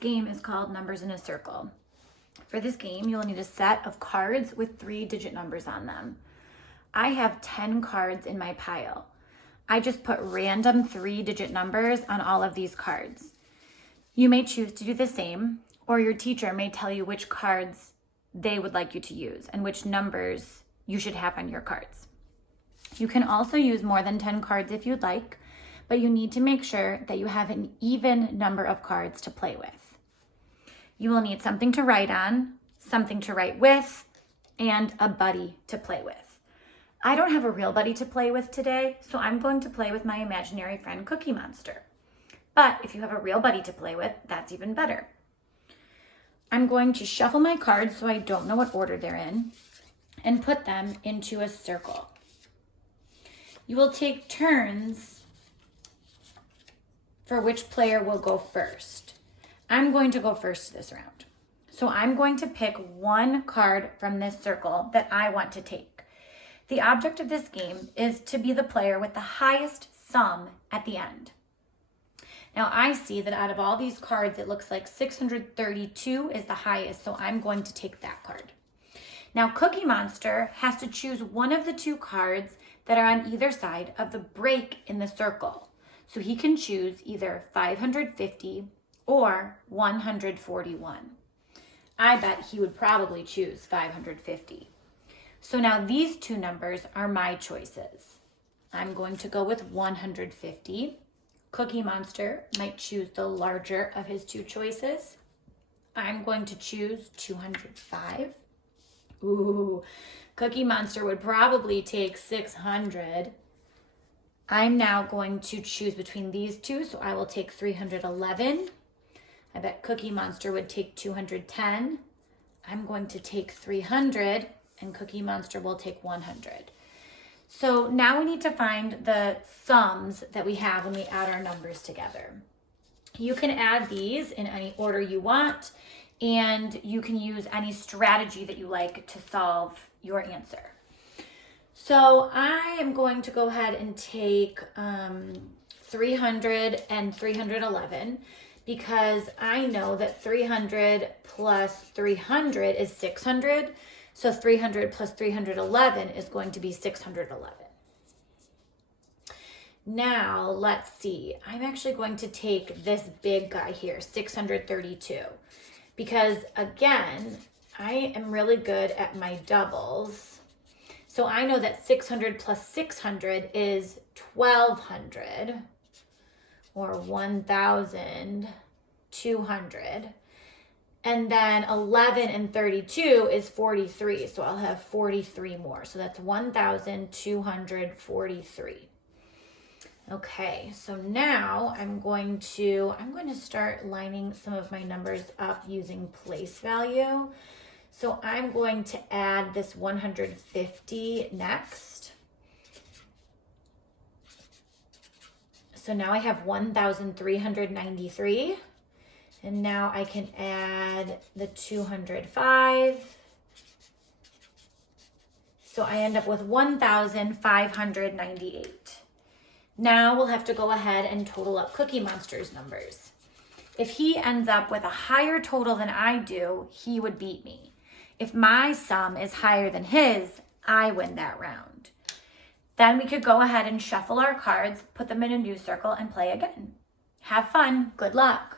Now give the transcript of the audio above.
game is called Numbers in a Circle. For this game, you'll need a set of cards with 3-digit numbers on them. I have 10 cards in my pile. I just put random 3-digit numbers on all of these cards. You may choose to do the same, or your teacher may tell you which cards they would like you to use and which numbers you should have on your cards. You can also use more than 10 cards if you'd like, but you need to make sure that you have an even number of cards to play with. You will need something to write on, something to write with, and a buddy to play with. I don't have a real buddy to play with today, so I'm going to play with my imaginary friend Cookie Monster. But if you have a real buddy to play with, that's even better. I'm going to shuffle my cards so I don't know what order they're in and put them into a circle. You will take turns for which player will go first. I'm going to go first this round. So I'm going to pick one card from this circle that I want to take. The object of this game is to be the player with the highest sum at the end. Now I see that out of all these cards, it looks like 632 is the highest, so I'm going to take that card. Now Cookie Monster has to choose one of the 2 cards that are on either side of the break in the circle. So he can choose either 550 or 141. I bet he would probably choose 550. So now these 2 numbers are my choices. I'm going to go with 150. Cookie Monster might choose the larger of his 2 choices. I'm going to choose 205. Ooh, Cookie Monster would probably take 600. I'm now going to choose between these 2, so I will take 311. I bet Cookie Monster would take 210. I'm going to take 300, and Cookie Monster will take 100. So now we need to find the sums that we have when we add our numbers together. You can add these in any order you want, and you can use any strategy that you like to solve your answer. So I am going to go ahead and take 300 and 311 because I know that 300 plus 300 is 600. So 300 plus 311 is going to be 611. Now, let's see. I'm actually going to take this big guy here, 632, because again, I am really good at my doubles. So I know that 600 plus 600 is 1,200 or 1,200. And then 11 and 32 is 43. So I'll have 43 more. So that's 1,243. Okay, so now I'm going to start lining some of my numbers up using place value. So I'm going to add this 150 next. So now I have 1,393. And now I can add the 205. So I end up with 1,598. Now we'll have to go ahead and total up Cookie Monster's numbers. If he ends up with a higher total than I do, he would beat me. If my sum is higher than his, I win that round. Then we could go ahead and shuffle our cards, put them in a new circle, and play again. Have fun. Good luck.